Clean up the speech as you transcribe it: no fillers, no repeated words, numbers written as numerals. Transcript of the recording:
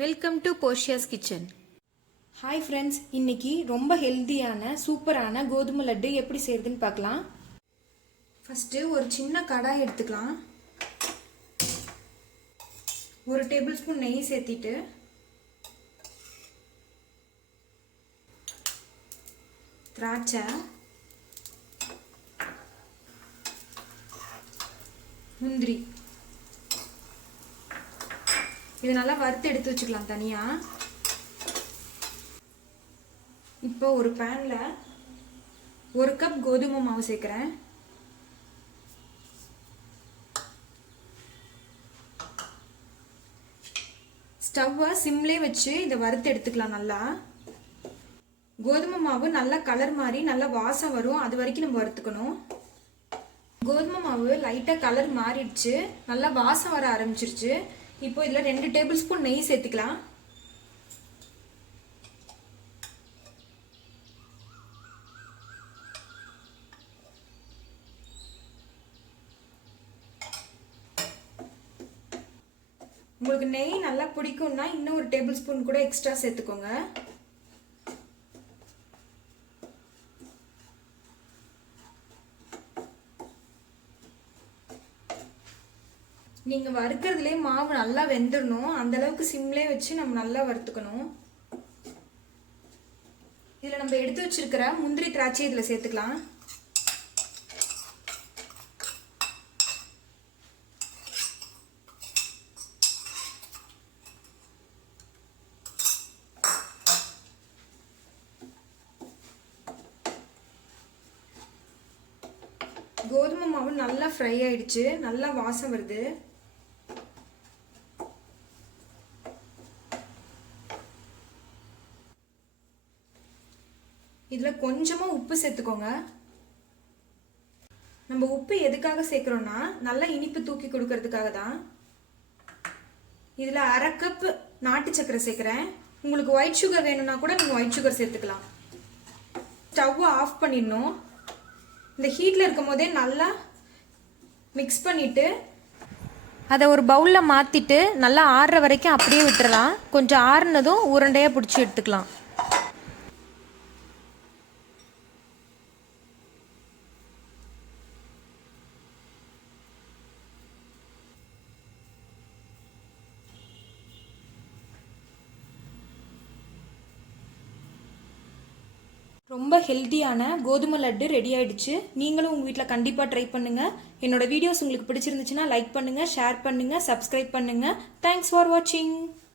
Welcome to Portia's kitchen. Hi friends, இன்னைக்கு ரொம்ப ஹெல்த்தியான சூப்பரான கோதுமை லட்டு எப்படி செய்யறதுன்னு பார்க்கலாம். ஃபஸ்ட்டு ஒரு சின்ன கடாய் எடுத்துக்கலாம். 1 டேபிள் ஸ்பூன் நெய் சேர்த்திட்டு திராட்சை, முந்திரி இது நல்லா வறுத்து எடுத்து வச்சுக்கலாம் தனியா. இப்போ ஒரு பேன்ல 1 கப் கோதுமை மாவு சேர்க்கிறேன். ஸ்டவ்வை சிம்லே வச்சு இதை வறுத்து எடுத்துக்கலாம். நல்லா கோதுமை மாவு நல்லா கலர் மாதிரி நல்லா வாசம் வரும், அது வரைக்கும் நம்ம வறுத்துக்கணும். கோதுமை மாவு லைட்டாக கலர் மாறிடுச்சு, நல்லா வாசம் வர ஆரம்பிச்சிருச்சு. இப்போ இதில் 2 டேபிள் ஸ்பூன் நெய் சேர்த்துக்கலாம். உங்களுக்கு நெய் நல்லா பிடிக்கும்னா இன்னும் 1 டேபிள் ஸ்பூன் கூட எக்ஸ்ட்ரா சேர்த்துக்கோங்க. நீங்கள் வறுக்கிறதுலேயே மாவு நல்லா வெந்துடணும், அந்த அளவுக்கு சிம்லே வச்சு நம்ம நல்லா வறுத்துக்கணும். இதில் நம்ம எடுத்து வச்சிருக்கிற முந்திரி திராட்சை இதில் சேர்த்துக்கலாம். கோதுமை மாவு நல்லா ஃப்ரை ஆயிடுச்சு, நல்லா வாசம் வருது. இதில் கொஞ்சமாக உப்பு சேர்த்துக்கோங்க. நம்ம உப்பு எதுக்காக சேர்க்குறோன்னா நல்லா இனிப்பு தூக்கி கொடுக்கறதுக்காக தான். இதில் 1/2 கப் நாட்டு சக்கரை சேர்க்குறேன். உங்களுக்கு ஒயிட் சுகர் வேணும்னா கூட நீங்கள் ஒயிட் சுகர் சேர்த்துக்கலாம். ஸ்டவ்வை ஆஃப் பண்ணிடணும். இந்த ஹீட்டில் இருக்கும் போதே நல்லா மிக்ஸ் பண்ணிவிட்டு அதை ஒரு பவுலில் மாற்றிட்டு நல்லா ஆறுற வரைக்கும் அப்படியே விட்டுறலாம். கொஞ்சம் ஆறுனதும் உருண்டையாக பிடிச்சி எடுத்துக்கலாம். ரொம்ப ஹெல்த்தியான கோதுமை லட்டு ரெடி ஆயிடுச்சு. நீங்களும் உங்கள் வீட்டில் கண்டிப்பாக ட்ரை பண்ணுங்கள். என்னோட வீடியோஸ் உங்களுக்கு பிடிச்சிருந்துச்சுன்னா லைக் பண்ணுங்கள், ஷேர் பண்ணுங்கள், சப்ஸ்கிரைப் பண்ணுங்கள். தேங்க்ஸ் ஃபார் வாட்சிங்.